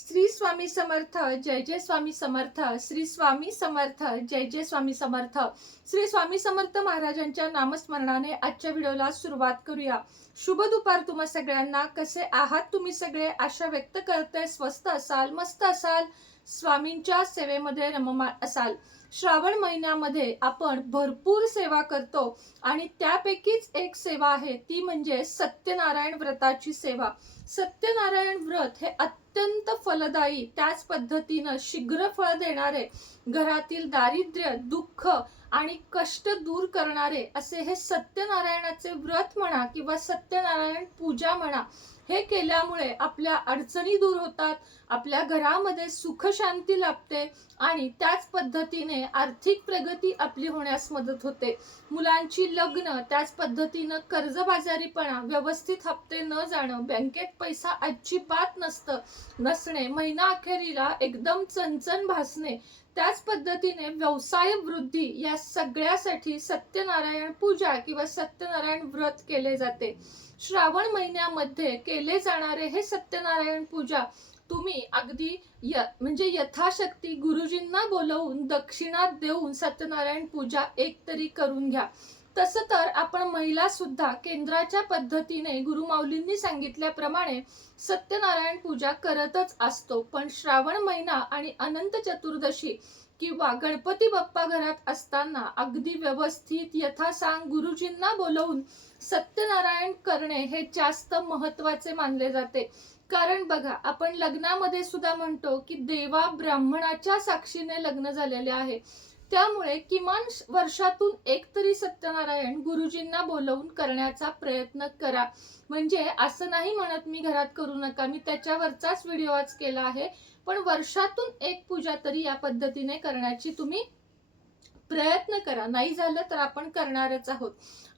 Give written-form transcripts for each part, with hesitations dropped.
श्री स्वामी समर्थ, जय जय स्वामी समर्थ. श्री स्वामी समर्थ, जय जय स्वामी समर्थ. श्री स्वामी समर्थ महाराजांच्या नामस्मरणाने आजच्या व्हिडिओला सुरुवात करूया. शुभ दुपार तुम्हा सगळ्यांना. कसे आहात तुम्ही सगळे? आशा व्यक्त करते स्वस्त असाल, मस्त असाल, स्वामींच्या सेवेमध्ये रममाण असाल. श्रावण महिन्यामध्ये आपण भरपूर सेवा करतो आणि त्यापैकीच एक सेवा आहे ती म्हणजे सत्यनारायण व्रताची सेवा. सत्यनारायण व्रत हे अत्यंत फलदायी, त्याच पद्धतीनं शीघ्र फळ देणारे, घरातील दारिद्र्य, दुःख आणि कष्ट दूर करणारे असे हे सत्यनारायणाचे व्रत म्हणा किंवा सत्यनारायण पूजा म्हणा. हे केल्यामुळे आपल्या अडचणी दूर होतात, आपल्या घरामध्ये सुख शांती लाभते आणि त्याच पद्धतीने आर्थिक प्रगती आपली होण्यास मदत होते. मुलांची लग्न, त्याच पद्धतीनं कर्जबाजारीपणा, व्यवस्थित हप्ते न जाणं, बँकेत पैसा अजिबात नसणे, महिना अखेरीला एकदम चणचण भासणे, त्याच पद्धतीने व्यवसाय वृद्धी, या सगळ्यासाठी सत्यनारायण पूजा किंवा सत्यनारायण व्रत केले जाते. श्रावण महिन्यामध्ये केले जाणारे हे सत्यनारायण पूजा तुम्ही अगदी म्हणजे यथाशक्ती गुरुजींना बोलवून दक्षिणा देऊन सत्यनारायण पूजा एक तरी करून घ्या. तसं तर आपण महिला सुद्धा केंद्राच्या पद्धतीने गुरुमाऊलींनी सांगितल्याप्रमाणे सत्यनारायण पूजा करतच असतो. पण श्रावण महिना आणि अनंत चतुर्दशी किंवा गणपती बाप्पा घरात असताना अगदी व्यवस्थित यथासांग गुरुजींना बोलवून सत्यनारायण करणे हे जास्त महत्वाचे मानले जाते. कारण बघा, आपण लग्नामध्ये सुद्धा म्हणतो की देवा ब्राह्मणाच्या साक्षीने लग्न झालेले आहे. त्यामुळे किमान वर्षातून एक तरी सत्यनारायण गुरुजींना बोलवून करण्याचा प्रयत्न करा. म्हणजे असं नाही म्हणत मी घरात करू नका, मी त्याच्यावरचाच व्हिडिओ आज केला आहे. पण वर्षातून एक पूजा तरी या पद्धतीने करण्याची तुम्ही प्रयत्न करा. नाही झालं तर आपण करणारच आहोत.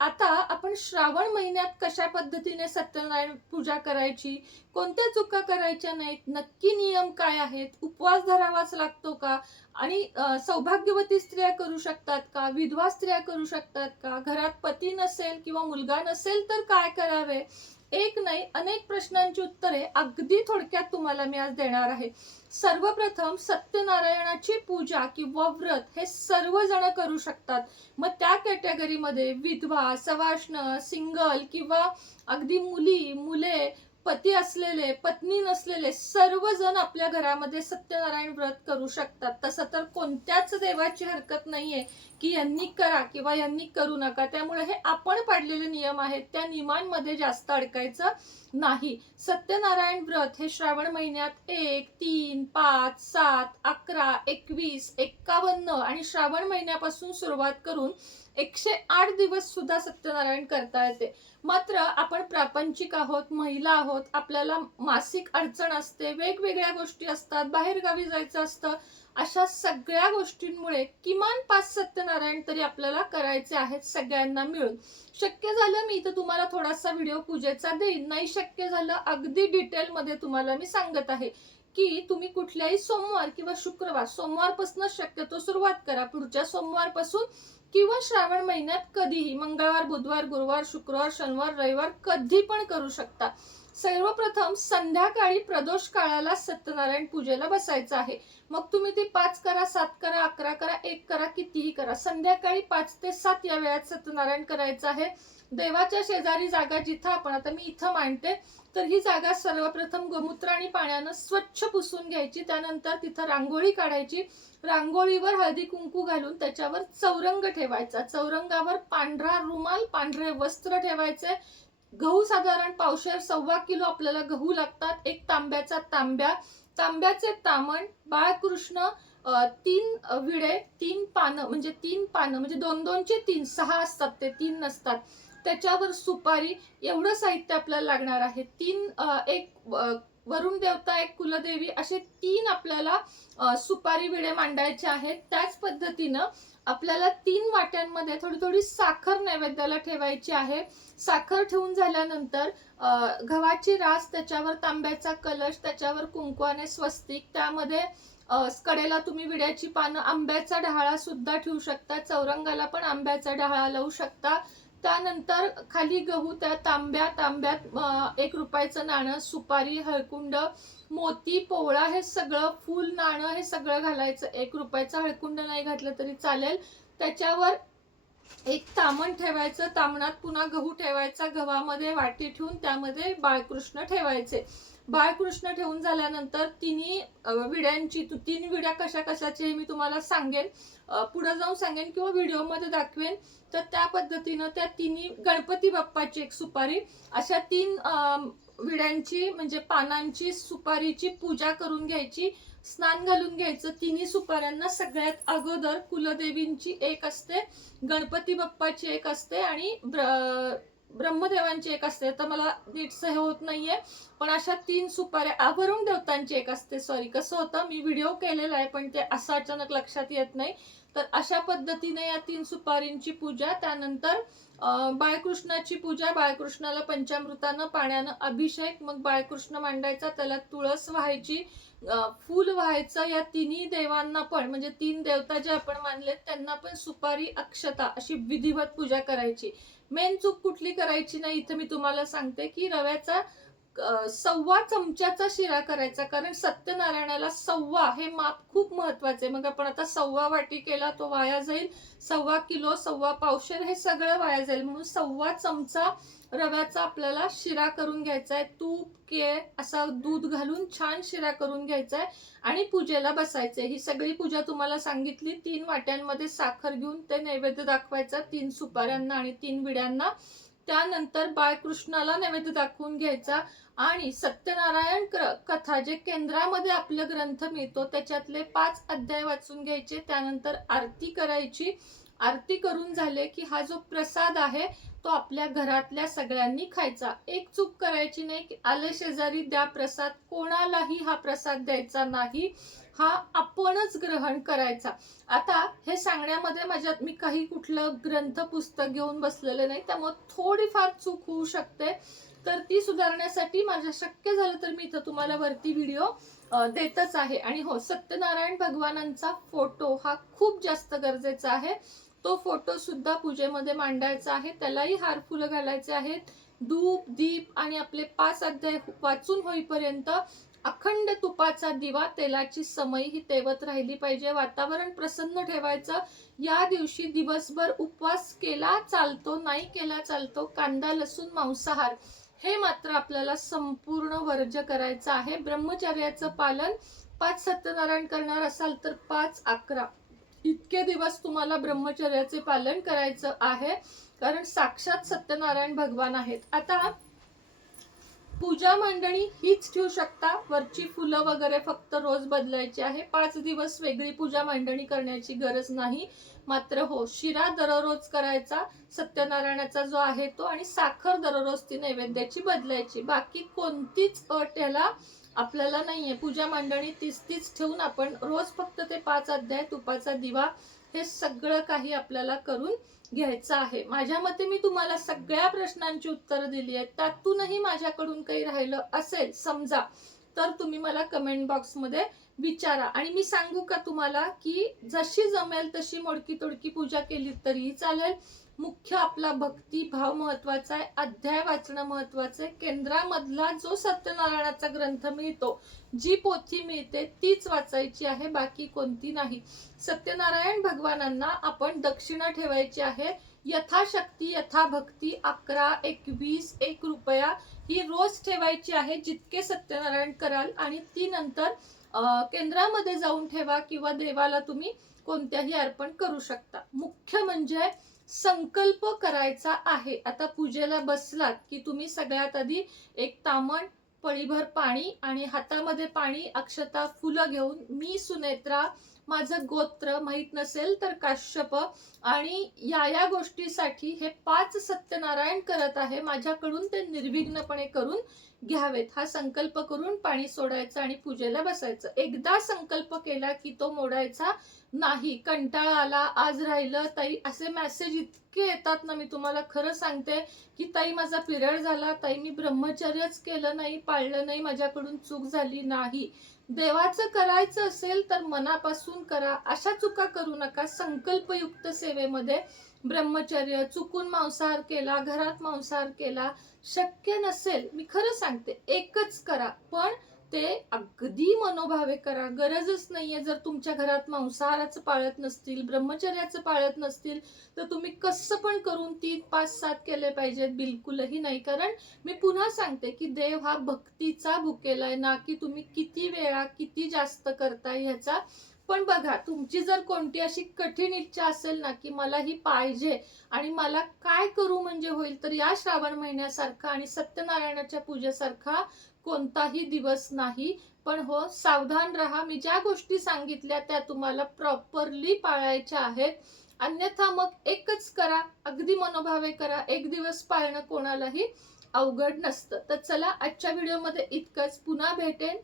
आता आपण श्रावण महिन्यात कशा पद्धतीने सत्यनारायण पूजा करायची, कोणत्या चुका करायच्या नाहीत, नक्की नियम काय आहेत, उपवास धरावाच लागतो का, आणि सौभाग्यवती स्त्रिया करू शकतात का, विधवा स्त्रिया करू शकतात का, घरात पती नसेल किंवा मुलगा नसेल तर काय करावे, एक नाही अनेक प्रश्नांची उत्तरे अगदी थोडक्यात तुम्हाला मी आज देणार आहे. सर्वप्रथम सत्यनारायणाची पूजा किंवा व्रत हे सर्वजण करू शकतात. मग त्या कॅटेगरीमध्ये विधवा, सवाष्ण, सिंगल किंवा अगदी मुले, पती असलेले, पत्नी नसलेले सर्वजण आपल्या घरामध्ये सत्यनारायण व्रत करू शकतात. तसं तर कोणत्याच देवाची हरकत नाहीये की यांनी करा किंवा यांनी करू नका. त्यामुळे हे आपण पाडलेले नियम आहेत, त्या नियमांमध्ये जास्त अडकायचं नाही. सत्यनारायण व्रत हे श्रावण महिन्यात 1, 3, 5, 7, 11, 21, 51 आणि श्रावण महिन्यापासून सुरुवात करून 108 दिवस सुद्धा सत्यनारायण करता येते. मात्र आपण प्रापंचिक आहोत, महिला आहोत, आपल्याला मासिक अडचण असते, वेगवेगळ्या गोष्टी असतात, बाहेर गावी जायचं असतं. अशा सगळ्या गोष्टींमुळे किमान 5 सत्यनारायण तरी आपल्याला करायचे आहेत सगळ्यांना मिळून. शक्य झालं मी इथं तुम्हाला थोडासा व्हिडिओ पूजेचा देईन, नाही शक्य झालं अगदी डिटेलमध्ये तुम्हाला मी सांगत आहे की तुम्ही कुठल्याही सोमवार किंवा शुक्रवार, सोमवारपासून शक्यतो सुरुवात करा, पुढच्या सोमवारपासून किंवा श्रावण महिन्यात कधीही मंगळवार, बुधवार, गुरुवार, शुक्रवार, शनिवार, रविवार कधी पण करू शकता. सर्वप्रथम संध्याकाळी प्रदोष काळाला सत्यनारायण पूजेला बसायचं आहे. मग तुम्ही ती 5 करा, 7 करा, 11 करा, 1 करा, कितीही करा. संध्याकाळी 5 ते 7 या वेळात सत्यनारायण करायचं आहे. देवाच्या शेजारी जागा जिथं आपण आता मी इथं मांडते तर ही जागा सर्वप्रथम गोमूत्र आणि पाण्यानं स्वच्छ पुसून घ्यायची. त्यानंतर तिथं रांगोळी काढायची. रांगोळीवर हळदी कुंकू घालून त्याच्यावर चौरंग ठेवायचा. चौरंगावर पांढरा रुमाल, पांढरे वस्त्र ठेवायचे. गहू साधारण पावशेर, 1.25 किलो आपल्याला गहू लागतात. एक तांब्याचा तांब्याचे तामण, बाळकृष्ण, 3 विडे, 3 पानं म्हणजे 3 पानं म्हणजे 2-2 चे 3, 6 असतात ते, 3 नसतात. त्याच्यावर सुपारी, एवढं साहित्य आपल्याला लागणार आहे. 3 एक वरुण देवता, एक कुलदेवी, असे 3 आपल्याला सुपारी विडे मांडायचे आहेत. त्याच पद्धतीनं आपल्याला 3 वाट्यांमध्ये थोडी थोडी साखर नैवेद्याला ठेवायची आहे. साखर ठेवून झाल्यानंतर गव्हाची रास, त्याच्यावर तांब्याचा कलश, त्याच्यावर कुंकवाने स्वस्तिक, त्यामध्ये कडेला तुम्ही विड्याची पानं, आंब्याचा डहाळा सुद्धा ठेवू शकता. चौरंगाला पण आंब्याचा डहाळा लावू शकता. त्यानंतर खाली गहू, त्या तांब्यात 1 रुपयाचं नाणं, सुपारी, हळकुंड, मोती, पोवळा, हे सगळं, फूल, नाणं, हे सगळं घालायचं. 1 रुपयाचं हळकुंड नाही घातलं तरी चालेल. त्याच्यावर एक तामण ठेवायचं, तामणात पुन्हा गहू ठेवायचा, गव्हामध्ये वाटी ठेवून त्यामध्ये बाळकृष्ण ठेवायचे. बाळकृष्ण ठेवून झाल्यानंतर तिन्ही विड्यांची, 3 विड्या कशा कशाची हे मी तुम्हाला सांगेन, पुढे जाऊन सांगेन किंवा व्हिडिओमध्ये दाखवेन. तर त्या पद्धतीनं त्या तिन्ही, गणपती बाप्पाची 1 सुपारी, अशा 3 विड्यांची म्हणजे पानांची सुपारीची पूजा करून घ्यायची. स्नान घालून घ्यायचं. तिन्ही सुपाऱ्यांना सगळ्यात अगोदर कुलदेवींची 1 असते, गणपती बाप्पाची 1 असते आणि ब्रह्मदेवांची 1 असते. तर मला नीटच हे होत नाहीये, पण अशा 3 सुपाऱ्या, वरुण देवतांची 1 असते. सॉरी, कसं होतं, मी व्हिडिओ केलेला आहे पण ते असं अचानक लक्षात येत नाही. तर अशा पद्धतीने या 3 सुपारींची पूजा. त्यानंतर बाळकृष्णाची पूजा. बाळकृष्णाला पंचामृतानं, पाण्यानं अभिषेक. मग बाळकृष्ण मांडायचा, त्याला तुळस व्हायची, फूल व्हायचं. या तिन्ही देवांना पण, म्हणजे 3 देवता जे आपण मानलेत त्यांना पण सुपारी, अक्षता अशी विधिवत पूजा करायची. मेन चूक कुठली करायची नाही इथं मी तुम्हाला सांगते, की रव्याचा 1.25 चमच्याचा शिरा करायचा. कारण सत्यनारायणाला 1.25 हे माप खूप महत्वाचे. मग आपण आता 1.25 वाटी केला तो वाया जाईल, 1.25 किलो, 1.25 पावशेर हे सगळं वाया जाईल. म्हणून 1.25 चमचा रव्याचा आपल्याला शिरा करून घ्यायचा आहे. तूप, केळ, असा दूध घालून छान शिरा करून घ्यायचा आहे आणि पूजेला बसायचंय. ही सगळी पूजा तुम्हाला सांगितली. 3 वाट्यांमध्ये साखर घेऊन ते नैवेद्य दाखवायचा 3 सुपाऱ्यांना आणि 3 विड्यांना. त्यानंतर बाळकृष्णाला नैवेद्य दाखवून घ्यायचा आणि सत्यनारायण कथा, जे केंद्रामध्ये आपलं ग्रंथ मिळतो, त्याच्यातले 5 अध्याय वाचून घ्यायचे. त्यानंतर आरती करायची. आरती करून झाले की हा जो प्रसाद आहे तो आपल्या घरातल्या सगळ्यांनी खायचा. एक चूक करायची नाही की आले शेजारी द्या प्रसाद, कोणालाही हा प्रसाद द्यायचा नाही, हा आपणच ग्रहण करायचा. आता हे सांगण्यामध्ये मी काही कुठलं ग्रंथ पुस्तक घेऊन बसलेले नाही, त्यामुळे थोडीफार चूक होऊ शकते. तर ती सुधारण्यासाठी माझ्या शक्य झालं तर मी इथं तुम्हाला वरती व्हिडिओ देतच आहे. आणि हो, सत्यनारायण भगवानांचा फोटो हा खूप जास्त गरजेचा आहे. तो फोटो सुद्धा पूजेमध्ये मांडायचा आहे. त्यालाही हार फुलं घालायचे आहेत. धूप, दीप आणि आपले 5 अध्याय वाचून होईपर्यंत अखंड तुपाचा दिवा, तेलाची समई ही तेवत राहिली पाहिजे. वातावरण प्रसन्न ठेवायचं. या दिवशी दिवसभर उपवास केला चालतो, नाही केला चालतो. कांदा, लसूण, मांसाहार हे मात्र आपल्याला संपूर्ण वर्ज्य करायचं आहे. ब्रह्मचर्याचं पालन, 5 सत्यनारायण करणार असाल तर 5, 11 इतके दिवस तुम्हाला ब्रह्मचर्याचे पालन करायचं आहे. कारण साक्षात सत्यनारायण भगवान आहेत. आता पूजा मांडणी हीच ठेवू शकता. वरची फुलं वगैरे फक्त रोज बदलायची आहे. 5 दिवस वेगळी पूजा मांडणी करण्याची गरज नाही. मात्र हो, शिरा दररोज करायचा सत्यनारायणाचा जो आहे तो, आणि साखर दररोज ती नैवेद्याची बदलायची. बाकी कोणतीच अट याला आपल्याला नाहीये. पूजा मांडणी तीच ठेवून आपण रोज फक्त ते 5 अध्याय, तुपाचा दिवा, हे सगळं काही आपल्याला करून घ्यायचं आहे. माझ्या मते मी तुम्हाला सगळ्या प्रश्नांची उत्तरं दिली आहेत. त्यातूनही माझ्याकडून काही राहिलं असेल समजा तर तुम्ही मला कमेंट बॉक्समध्ये विचारा. आणि मी सांगू का तुम्हाला की जशी जमेल तशी मोडकी तोडकी पूजा केली तरीही चालेल. मुख्य आपला भक्ती भाव महत्वाचा आहे. अध्याय वाचणं महत्वाचं आहे. केंद्रामधला जो सत्यनारायणाचा ग्रंथ मिळतो, जी पोथी मिळते तीच वाचायची आहे, बाकी कोणती नाही. सत्यनारायण भगवानांना आपण दक्षिणा ठेवायची आहे. यथाशक्ती, यथाभक्ती 11, 21, 1 रुपया ही रोज ठेवायची आहे, जितके सत्यनारायण कराल. आणि ती नंतर केंद्रामध्ये जाऊन ठेवा किंवा देवाला तुम्ही कोणत्याही अर्पण करू शकता. मुख्य म्हणजे संकल्प करायचा आहे. आता पूजेला बसलात की तुम्ही सगळ्यात आधी एक तामण, पळीभर पाणी आणि हातामध्ये पाणी, अक्षता, फुलं घेऊन, मी सुनेत्रा, माझं गोत्र माहित नसेल तर काश्यप, आणि या गोष्टीसाठी हे 5 सत्यनारायण करत आहे, माझ्याकडून ते निर्विघ्नपणे करून घ्यावेत, हा संकल्प करून पाणी सोडायचं आणि पूजेला बसायचं. एकदा संकल्प केला की तो मोडायचा नाही. कंटाळा आला, आज राहिलं ताई, असे मेसेज इतके येतात ना, मी तुम्हाला खरं सांगते की ताई माझा पिरियड झाला, ताई मी ब्रह्मचर्यच केलं नाही, पाळलं नाही, माझ्याकडून चूक झाली. नाही, देवाचं करायचं असेल तर मनापासून करा. अशा चुका करू नका. संकल्पयुक्त सेवेमध्ये ब्रह्मचर्य, चुकून मांसाहार केला, घरात मांसाहार केला, शक्य नसेल, मी खरं सांगते, एकच करा, पण ते अगदी मनोभावे करा. गरजच नाहीये, जर तुमच्या घरात मांसाहाराचं पाळत नसतील, ब्रह्मचर्याचं पाळत नसतील, तर तुम्ही कसं पण करून 3, 5, 7 केले पाहिजेत, बिलकुलही नाही. कारण मी पुन्हा सांगते की देव हा भक्तीचा भुकेला आहे, ना की तुम्ही किती वेळा किती जास्त करताय ह्याचा. पण बघा, तुमची जर कोणती अशी कठीण इच्छा असेल ना की मला ही पाहिजे आणि मला काय करू म्हणजे होईल, तर या श्रावण महिन्यासारखा आणि सत्यनारायणाच्या पूजेसारखा कोणताही दिवस नाही. पण हो, सावधान राहा. मी ज्या गोष्टी सांगितल्या त्या तुम्हाला प्रॉपरली पाळायच्या आहेत. अन्यथा मग एकच करा, अगदी मनोभावे करा. एक दिवस पाळणं कोणालाही अवघड नसतं. तर चला, आजच्या व्हिडिओमध्ये इतकंच. पुन्हा भेटेन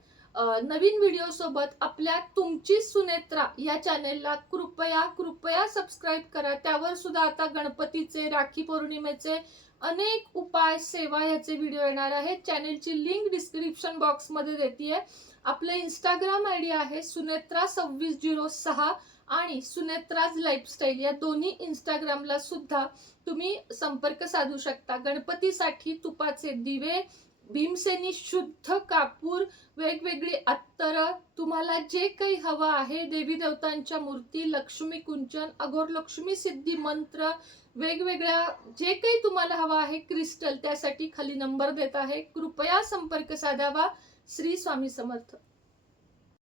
नवीन व्हिडिओ सोबत. आपल्या तुमची सुनेत्रा या चॅनेलला कृपया कृपया सबस्क्राईब करा. त्यावर सुद्धा आता गणपतीचे, राखी पौर्णिमेचे अनेक उपाय, सेवा ह्याचे व्हिडिओ येणार आहेत. चॅनेलची लिंक डिस्क्रिप्शन बॉक्समध्ये देतेय. आपलं इंस्टाग्राम आयडी आहे सुनेत्रा2606 आणि सुनेत्राज लाईफस्टाईल, या दोन्ही इंस्टाग्रामला सुद्धा तुम्ही संपर्क साधू शकता. गणपतीसाठी तुपाचे दिवे, भीमसेनी शुद्ध कापूर, वेगवेगळी अत्तरं, तुम्हाला जे काही हवं आहे, देवी देवतांच्या मूर्ती, लक्ष्मी कुंचन, अघोर लक्ष्मी सिद्धी मंत्र, वेगवेगळ्या जे काही तुम्हाला हवं आहे, क्रिस्टल, त्यासाठी खाली नंबर देत आहे. कृपया संपर्क साधावा. श्री स्वामी समर्थ.